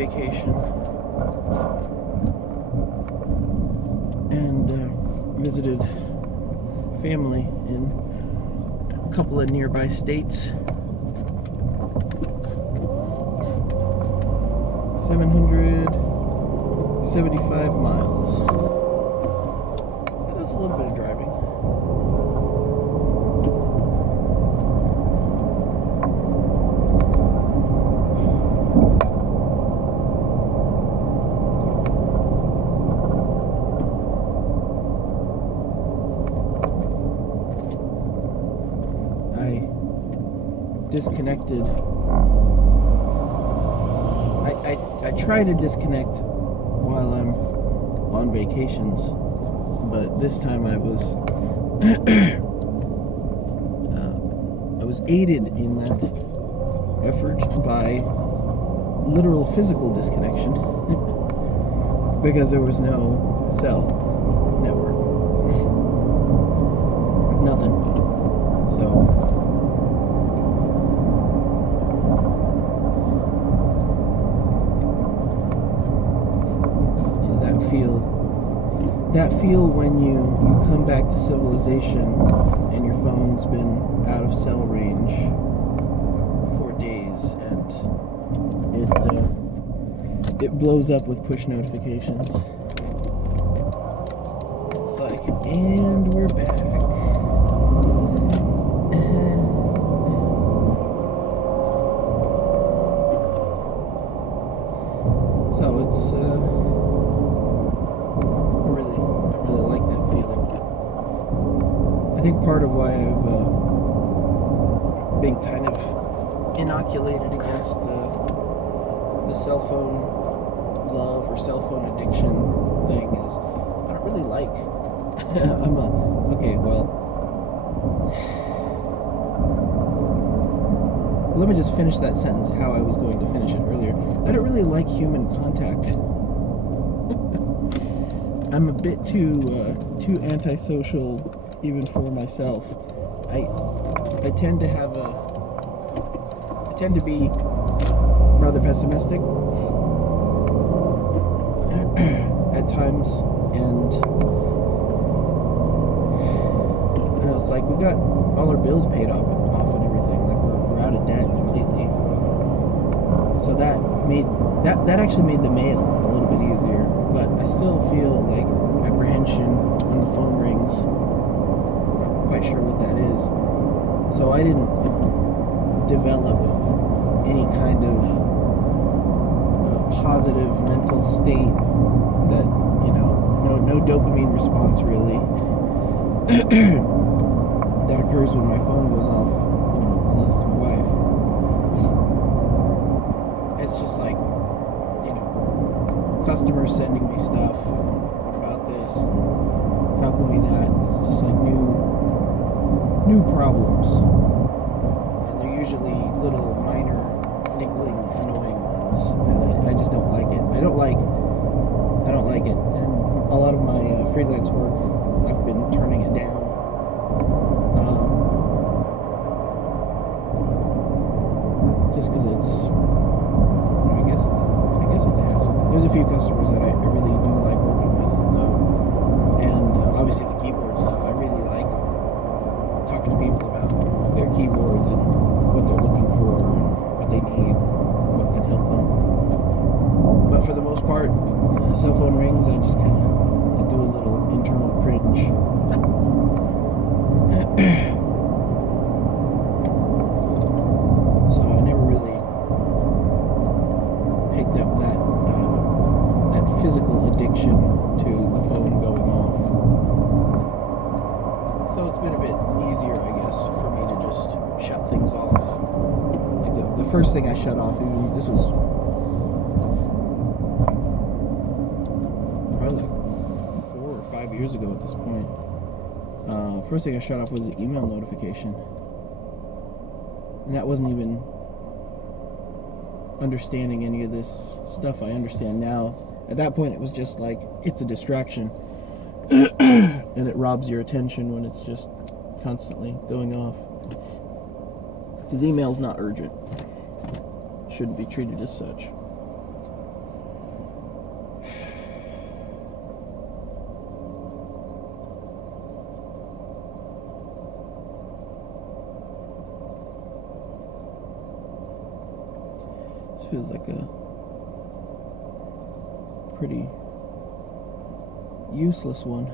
vacation and visited family in a couple of nearby states. 775 miles. So that's a little bit of driving. I disconnected. I try to disconnect while I'm on vacations, but this time I was I was aided in that effort by literal physical disconnection because there was no cell network, nothing. So that feel when you come back to civilization and your phone's been out of cell range for days and it blows up with push notifications. It's like, and we're back. So it's I think part of why I've been kind of inoculated against the cell phone love or cell phone addiction thing is I don't really like. Let me just finish that sentence how I was going to finish it earlier. I don't really like human contact. I'm a bit too antisocial even for myself. I tend to be rather pessimistic at times, and it's like we got all our bills paid off and everything. Like we're out of debt completely. So that actually made the mail a little bit easier, but I still feel like apprehension when the phone rings. Quite sure what that is. So I didn't develop any kind of positive mental state that, no dopamine response really that occurs when my phone goes off, unless it's my wife. It's just like, customers sending me stuff. What about this? How can we that? It's just like new problems, and they're usually little minor niggling annoying ones, and I just don't like it. I don't like it, and a lot of my freelance work I've been turning it down just because it's I guess it's a hassle. There's a few customers that I really do like working with though, and obviously the keyboard stuff I really like talking to people about their keyboards and what they're looking for and what they need, what can help them. But for the most part, cell phone rings, I just kind of do a little internal cringe. So I never really picked up that physical addiction to the phone going off. So it's been a bit easier, I guess, for me to just shut things off. Like the first thing I shut off, even this was probably like 4 or 5 years ago at this point. First thing I shut off was the email notification. And that wasn't even understanding any of this stuff I understand now. At that point, it was just like, it's a distraction. And it robs your attention when it's just constantly going off. Because email's not urgent. Shouldn't be treated as such. feels like a pretty useless one.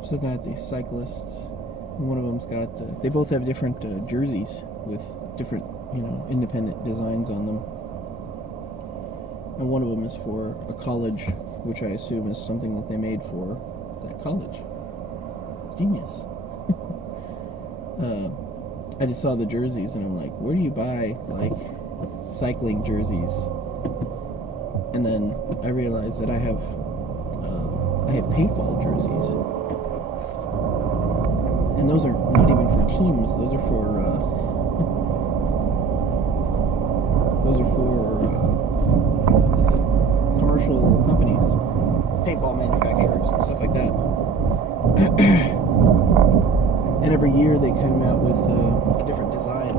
Just looking at these cyclists, and one of them's got, they both have different jerseys with different, independent designs on them. And one of them is for a college, which I assume is something that they made for that college. Genius. I just saw the jerseys and I'm like, where do you buy, like, cycling jerseys? And then I realized that I have paintball jerseys. And those are not even for teams, those are for, what is it? Commercial companies, paintball manufacturers and stuff like that. And every year they come out with a different design,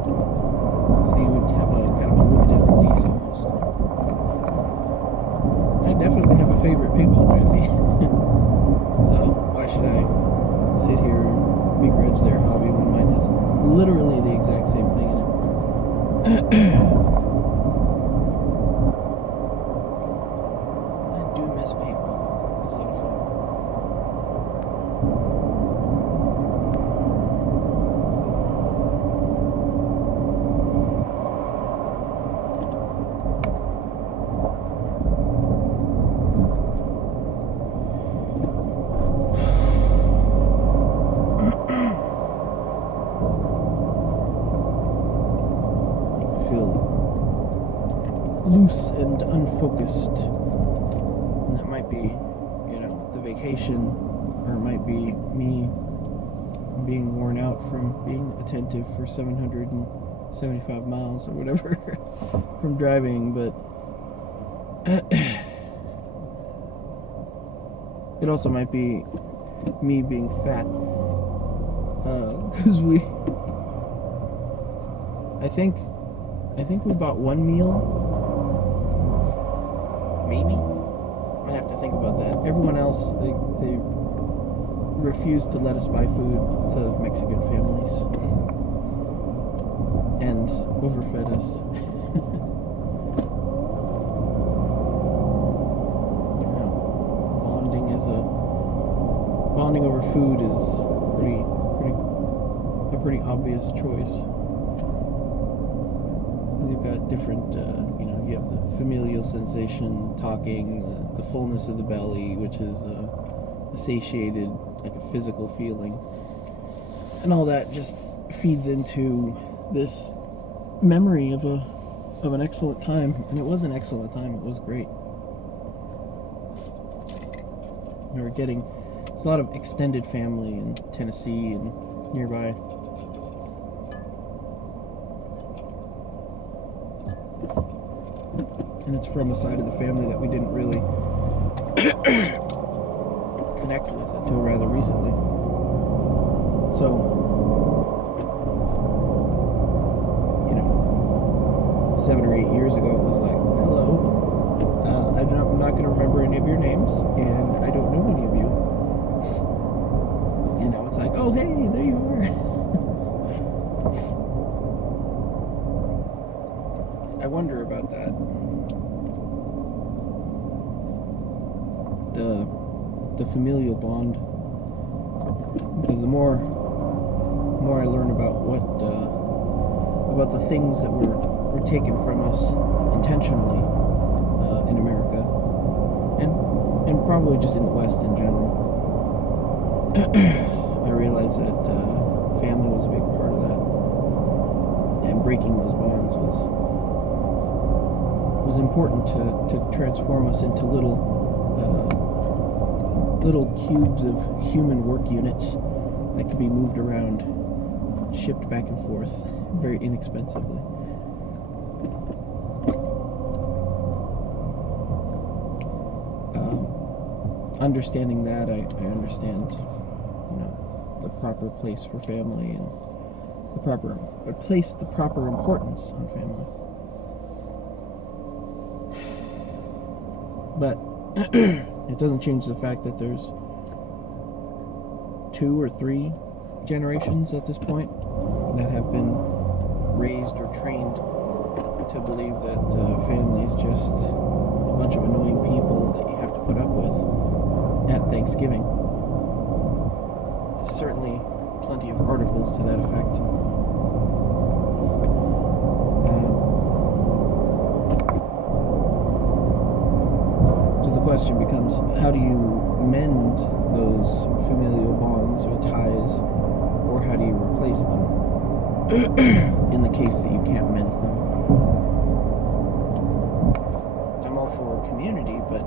so you would have a kind of a limited release almost. I definitely have a favorite paintball jersey, so why should I sit here and begrudge their hobby when mine has literally the exact same thing in it. I do miss paintball. It's a lot of fun. Loose and unfocused, and that might be, the vacation, or it might be me being worn out from being attentive for 775 miles or whatever from driving, but it also might be me being fat, because I think we bought one meal. Maybe? I have to think about that. Everyone else, they refuse to let us buy food instead of Mexican families. And overfed us. Bonding over food is a pretty obvious choice. You've got different, you have the familial sensation, talking, the fullness of the belly, which is a satiated, like a physical feeling. And all that just feeds into this memory of an excellent time. And it was an excellent time. It was great. It's a lot of extended family in Tennessee and nearby. And it's from a side of the family that we didn't really connect with until rather recently. So, 7 or 8 years ago, it was like, hello, I'm not going to remember any of your names, and I don't know any of you. And now it's like, oh, hey, there you are. I wonder about that. The familial bond, because the more I learn about about the things that were taken from us intentionally in America, and probably just in the West in general, I realized that family was a big part of that, and breaking those bonds was important to transform us into little cubes of human work units that could be moved around, shipped back and forth very inexpensively. understanding that, I understand, the proper place for family and the proper importance on family. But it doesn't change the fact that there's 2 or 3 generations at this point that have been raised or trained to believe that family is just a bunch of annoying people that you have to put up with at Thanksgiving. Certainly plenty of articles to that effect. So the question becomes, how do you mend those familial bonds or ties, or how do you replace them in the case that you can't mend them? I'm all for community, but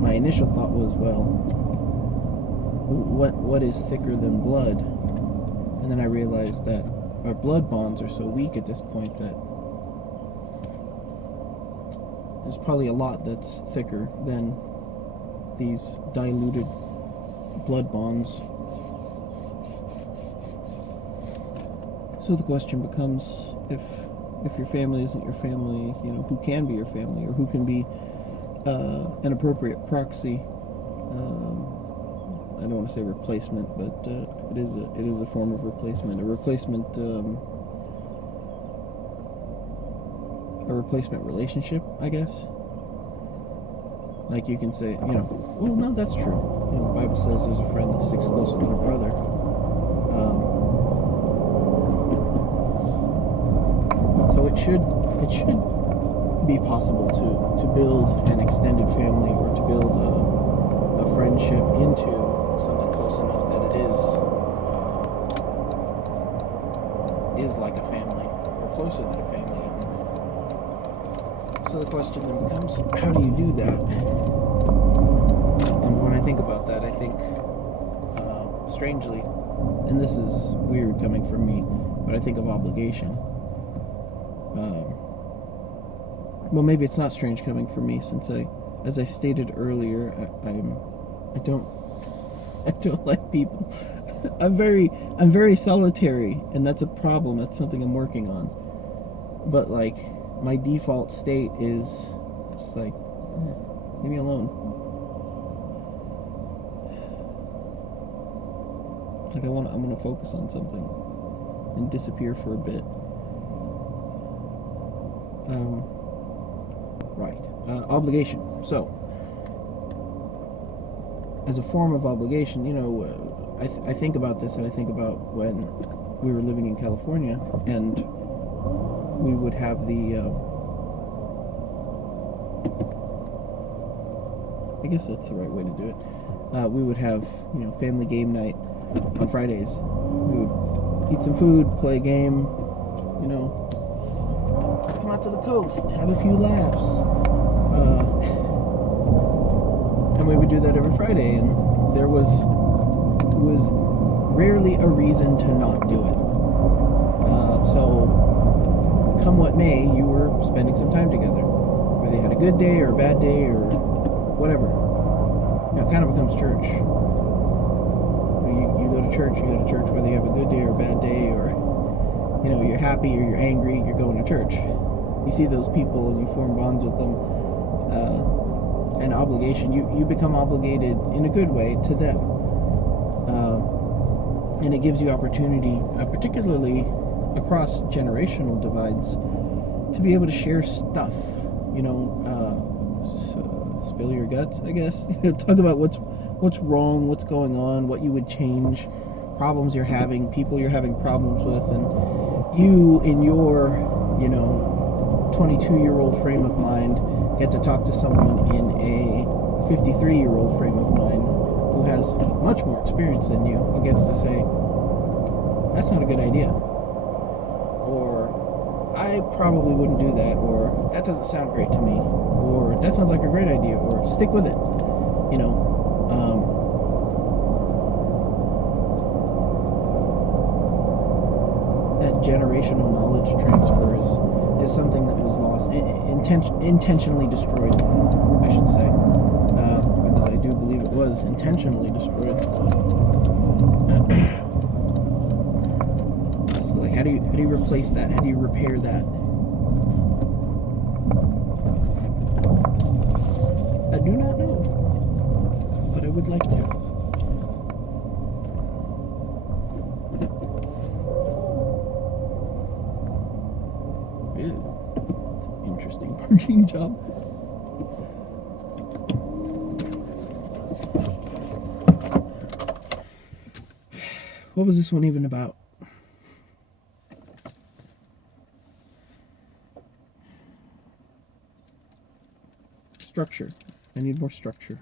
my initial thought was, well, what is thicker than blood? And then I realized that our blood bonds are so weak at this point that there's probably a lot that's thicker than these diluted blood bonds. So the question becomes, if your family isn't your family, who can be your family, or who can be an appropriate proxy? I don't want to say replacement, but it is a form of replacement. A replacement relationship, I guess. Like you can say, well, no, that's true. The Bible says there's a friend that sticks closer than a brother. So it should be possible to build an extended family, or to build a friendship into something close enough that it is like a family, or closer than a family. So the question then becomes, how do you do that? And when I think about that, I think, strangely, and this is weird coming from me, but I think of obligation. Well, maybe it's not strange coming from me, since as I stated earlier, I don't like people. I'm very solitary, and that's a problem. That's something I'm working on. But like, my default state is just like, leave me alone. Like I'm gonna focus on something and disappear for a bit. Right. Obligation. So, as a form of obligation, I think about this, and I think about when we were living in California, and we would have I guess that's the right way to do it. We would have, family game night on Fridays. We would eat some food, play a game, come out to the coast, have a few laughs. And we would do that every Friday, and there was rarely a reason to not do it. So, come what may, you were spending some time together. Whether you had a good day or a bad day or whatever. It kind of becomes church. You go to church whether you have a good day or a bad day, or you're happy or you're angry, you're going to church. You see those people and you form bonds with them. And obligation, you become obligated in a good way to them. And it gives you opportunity, particularly across generational divides, to be able to share stuff. Spill your guts, I guess. Talk about what's wrong, what's going on, what you would change, problems you're having, people you're having problems with, and you, in your 22-year-old frame of mind, get to talk to someone in a 53-year-old frame of mind who has much more experience than you, and gets to say, that's not a good idea, or I probably wouldn't do that, or that doesn't sound great to me, or that sounds like a great idea, or stick with it. That generational knowledge transfer is is something that was lost, intentionally destroyed, I should say, because I do believe it was intentionally destroyed. So, like, how do you replace that? How do you repair that? I do not know, but I would like to. Interesting parking job. What was this one even about? Structure. I need more structure.